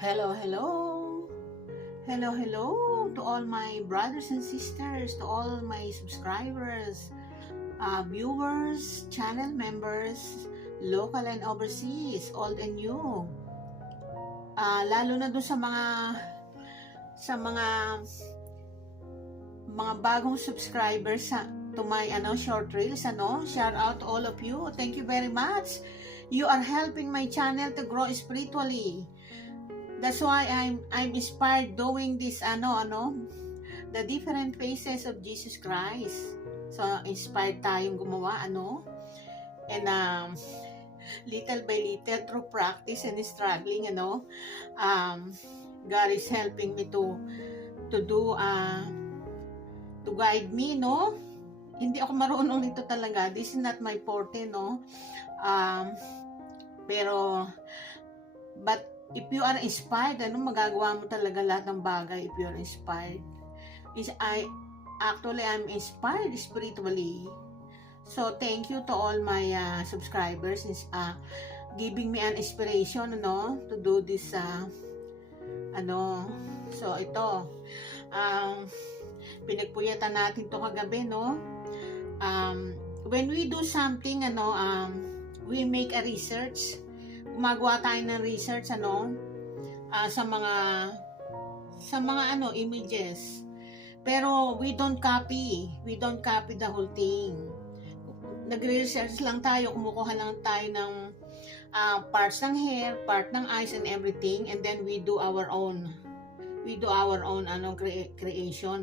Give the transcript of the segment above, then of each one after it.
Hello, hello. Hello, hello to all my brothers and sisters, to all my subscribers, viewers, channel members, local and overseas, old and new. Lalo na dun sa mga bagong subscribers to my short reels, shout out to all of you. Thank you very much. You are helping my channel to grow spiritually. That's why I'm inspired doing this the different faces of Jesus Christ. So inspired tayong gumawa and little by little through practice and struggling God is helping me to do to guide me, hindi ako marunong nito talaga. This is not my forte, but if you are inspired, magagawa mo talaga lahat ng bagay if you are inspired. I'm inspired spiritually. So, thank you to all my subscribers giving me an inspiration, to do this, So, ito, pinagpuyatan natin to kagabi, when we do something, we make a research. Gumagawa tayo ng research sa mga images, pero we don't copy the whole thing. Nagre-research lang tayo, kumukuha lang tayo ng parts ng hair, part ng eyes and everything, and then we do our own creation.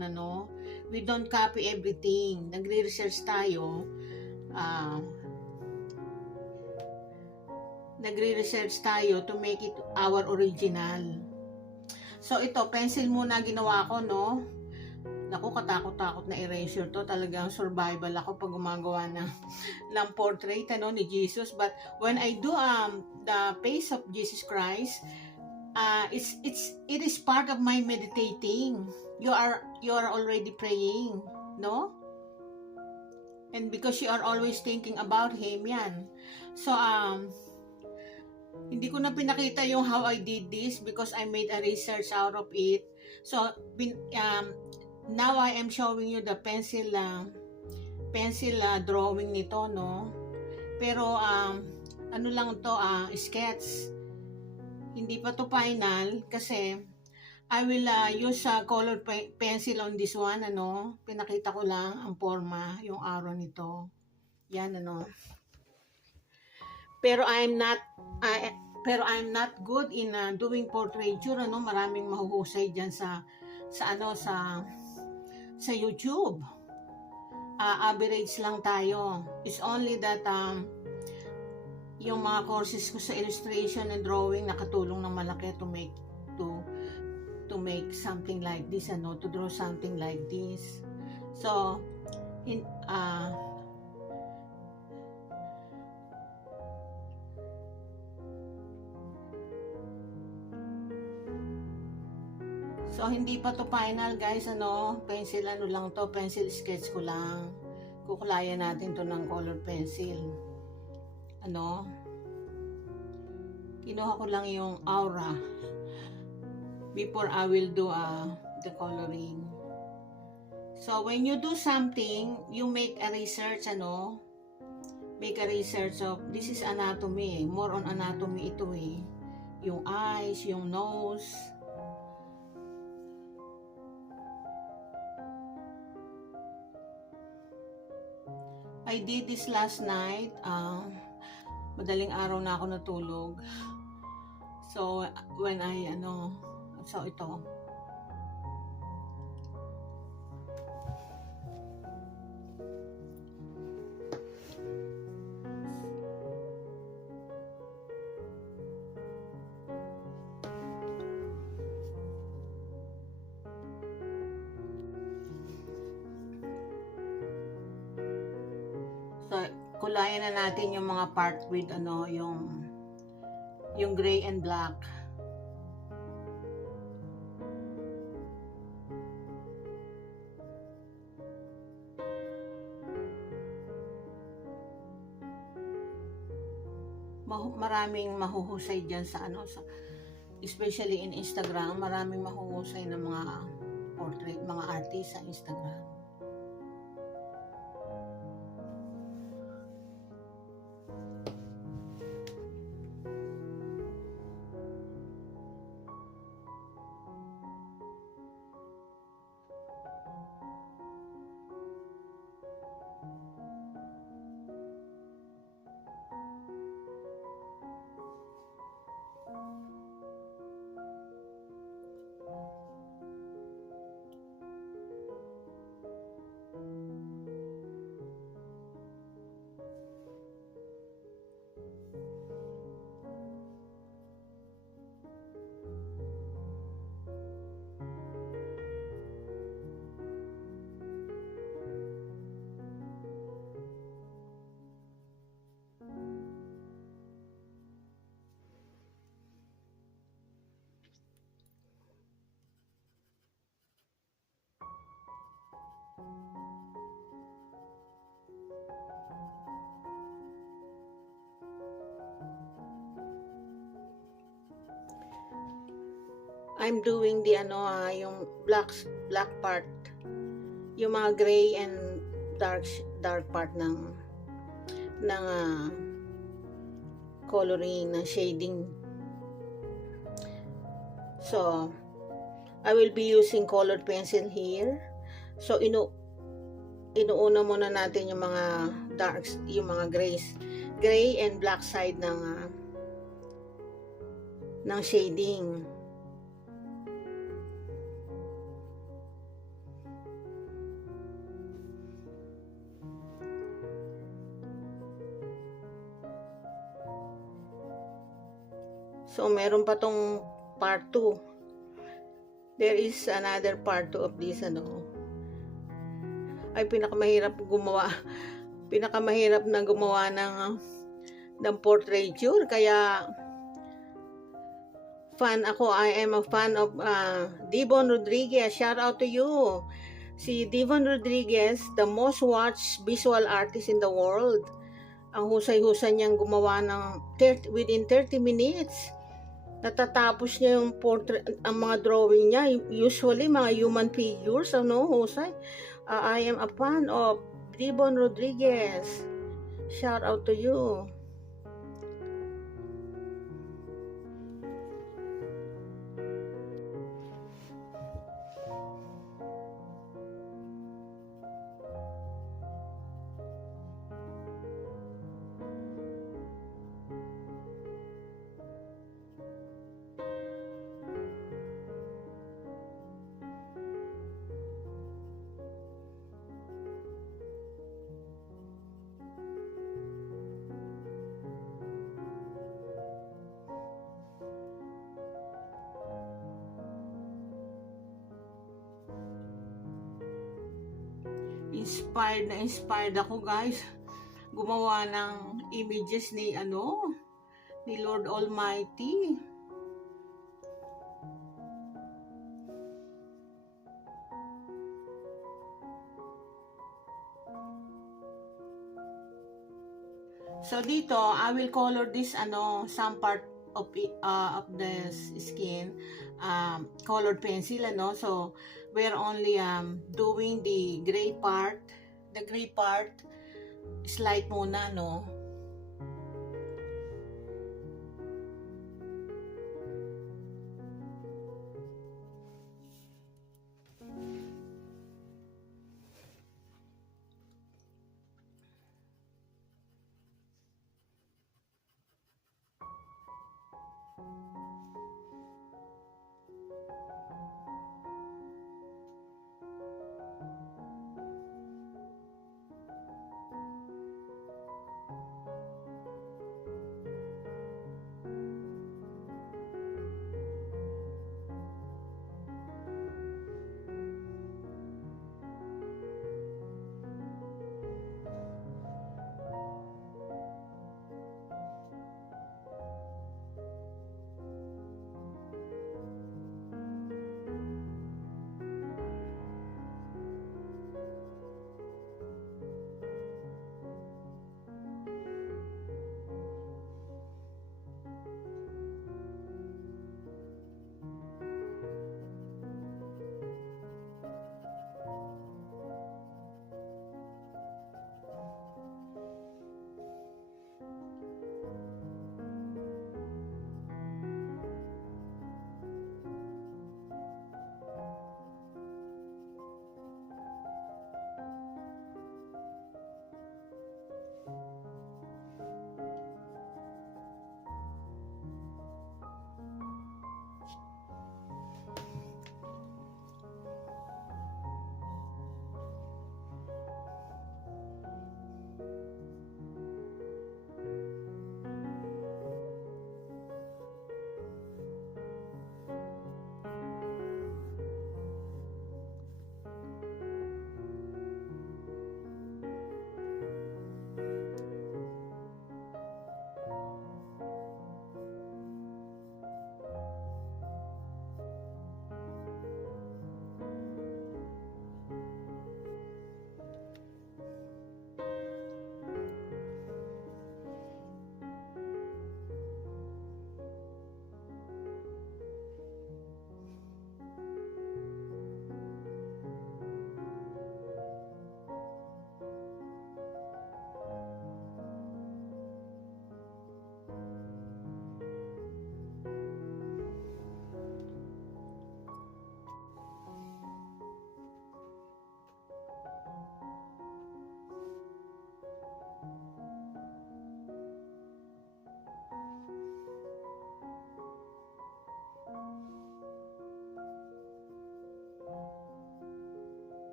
We don't copy everything. Nagre-research tayo, to make it our original. So ito, pencil muna ginawa ko, Naku, katakot-takot na erasure to. Talagang survival ako pag gumagawa ng portrait ni Jesus. But when I do the face of Jesus Christ, it is part of my meditating. You are already praying, And because you are always thinking about Him, yan. So hindi ko na pinakita yung how I did this because I made a research out of it. So, now I am showing you the pencil drawing nito, Pero, lang to, sketch. Hindi pa to final kasi I will use colored pencil on this one, Pinakita ko lang ang forma, yung arrow nito. Yan, Pero I'm not good in doing portraiture, Maraming mahuhusay diyan sa YouTube. Average lang tayo. It's only that yung mga courses ko sa illustration and drawing nakatulong ng malaki to make something like this, to draw something like this. So So, hindi pa to final, guys, pencil lang to, pencil sketch ko lang. Kukulayan natin to ng color pencil. Kinuha ko lang yung aura before I will do the coloring. So, when you do something, you make a research, Make a research of, this is anatomy, more on anatomy ito Yung eyes, yung nose, I did this last night. Madaling araw na ako natulog. So, when so ito. Kulayan na natin yung mga part with yung gray and black. Maraming mahuhusay diyan sa especially in Instagram, maraming mahuhusay na mga portrait, mga artist sa Instagram. I'm doing the yung black part, yung mga gray and dark part ng coloring, ng shading. So I will be using colored pencil here. So inuuna muna natin yung mga darks, yung mga gray and black side ng shading. So, meron pa tong part 2. There is another part 2 of this, ay pinakamahirap na gumawa ng portraiture. Kaya, I am a fan of Devon Rodriguez. Shout out to you. Si Devon Rodriguez, the most watched visual artist in the world. Ang husay-husay niyang gumawa within 30 minutes. Natatapos niya yung portrait, ang mga drawing niya, usually mga human figures, husay. I am a fan of Devon Rodriguez. Shout out to you. Inspired ako, guys, gumawa ng images ni Lord Almighty. So dito, I will color this some part of the skin, colored pencil, so we're only doing the gray part. The gray part is light muna,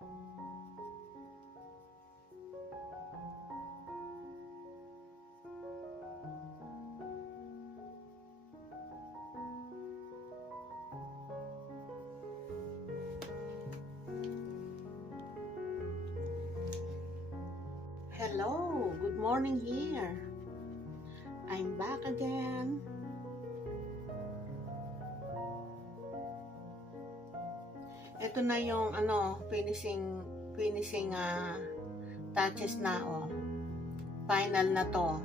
Hello, good morning here. I'm back again. Ito na yung finishing touches na Final na to.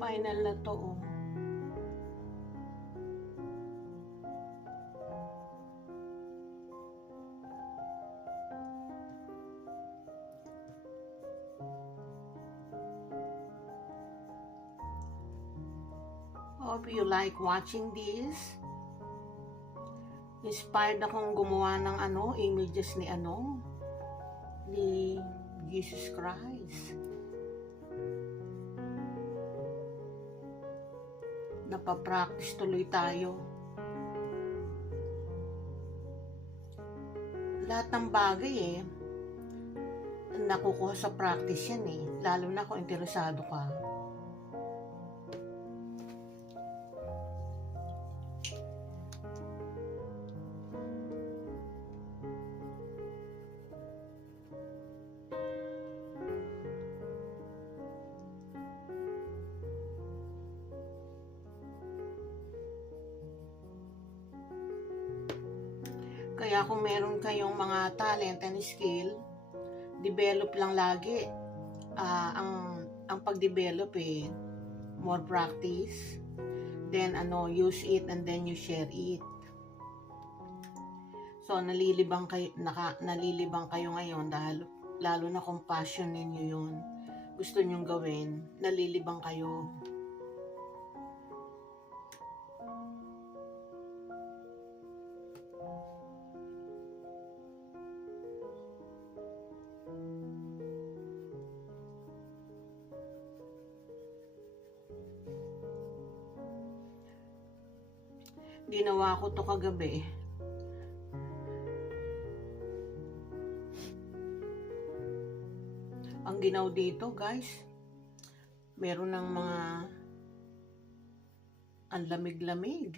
Final na to. Hope you like watching this. Inspired akong gumawa ng images ni Jesus Christ. Napapractice tuloy tayo. Lahat ng bagay nakukuha sa practice yan lalo na kung interesado ka. Kaya kung meron kayong mga talent and skill, develop lang lagi. Ang pag-develop more practice, then use it and then you share it. So nalilibang kayo ngayon dahil lalo na kung passion ninyo yun, gusto nyong gawin, nalilibang kayo. Ginawa ko to kagabi. Ang ginaw dito, guys, meron ng mga ang lamig-lamig.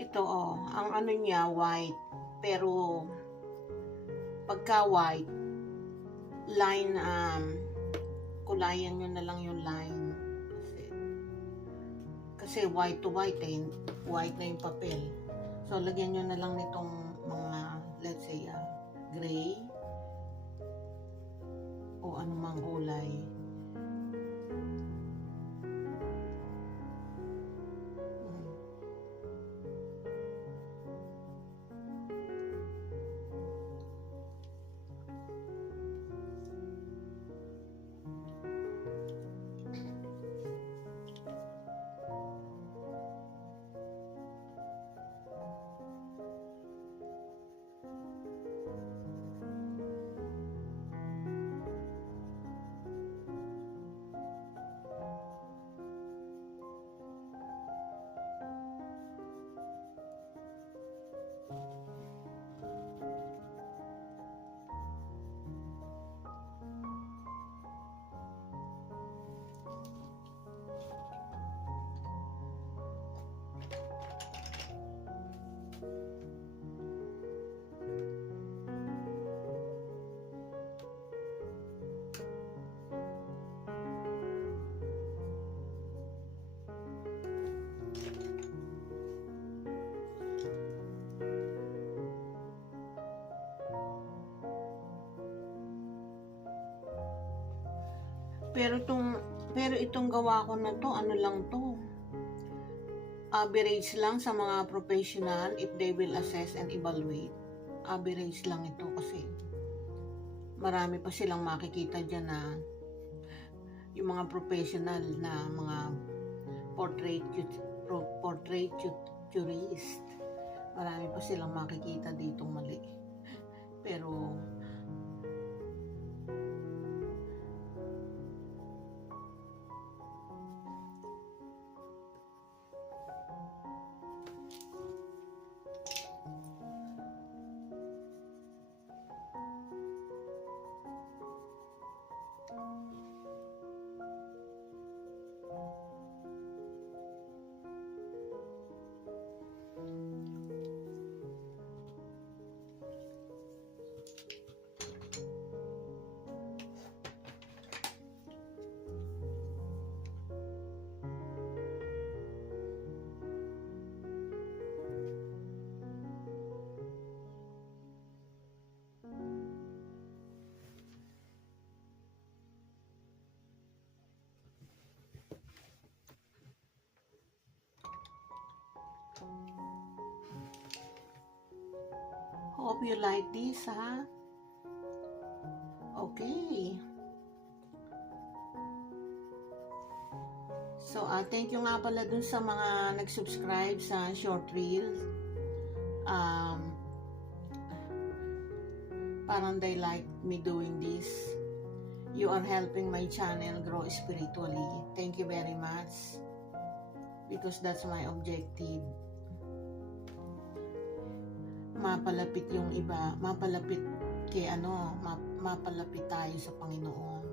Ito ang niya white, pero pagka white line, kulayan nyo na lang yung line kasi white to white white na yung papel, so lagyan nyo na lang nitong mga let's say gray o anumang kulay. Pero itong gawa ko na to, ano lang to, average lang sa mga professional if they will assess and evaluate. Average lang ito kasi marami pa silang makikita dyan na yung mga professional na mga portrait tourist. Marami pa silang makikita ditong mali. Pero hope you like this, ha? Okay. So, thank you nga pala dun sa mga nag-subscribe sa short reel. Parang they like me doing this. You are helping my channel grow spiritually. Thank you very much. Because that's my objective. Mapalapit yung iba, mapalapit kay mapalapit tayo sa Panginoon.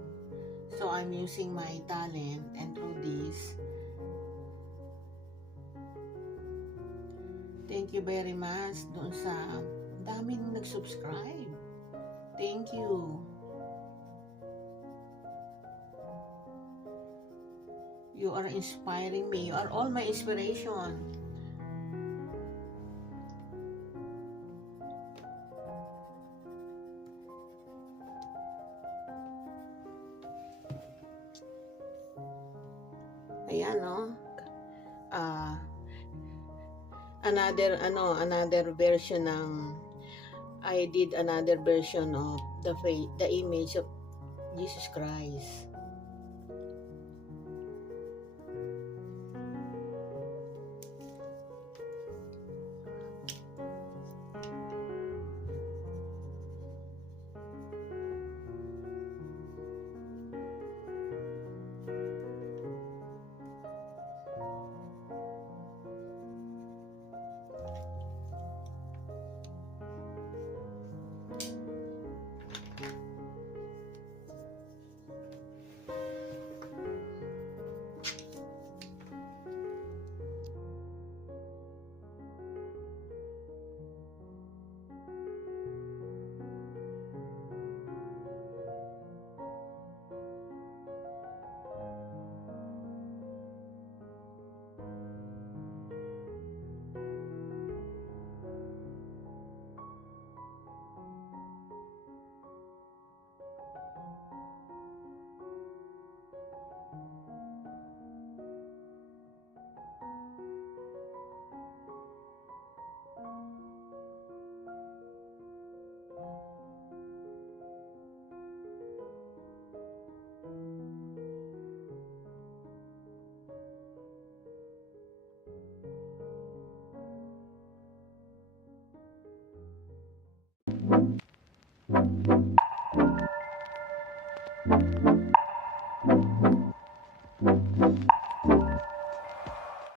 So I'm using my talent, and through this, thank you very much doon sa daming nag-subscribe. Thank you. You are inspiring me. You are all my inspiration. Ayan, no? Another version ng I did another version of the image of Jesus Christ.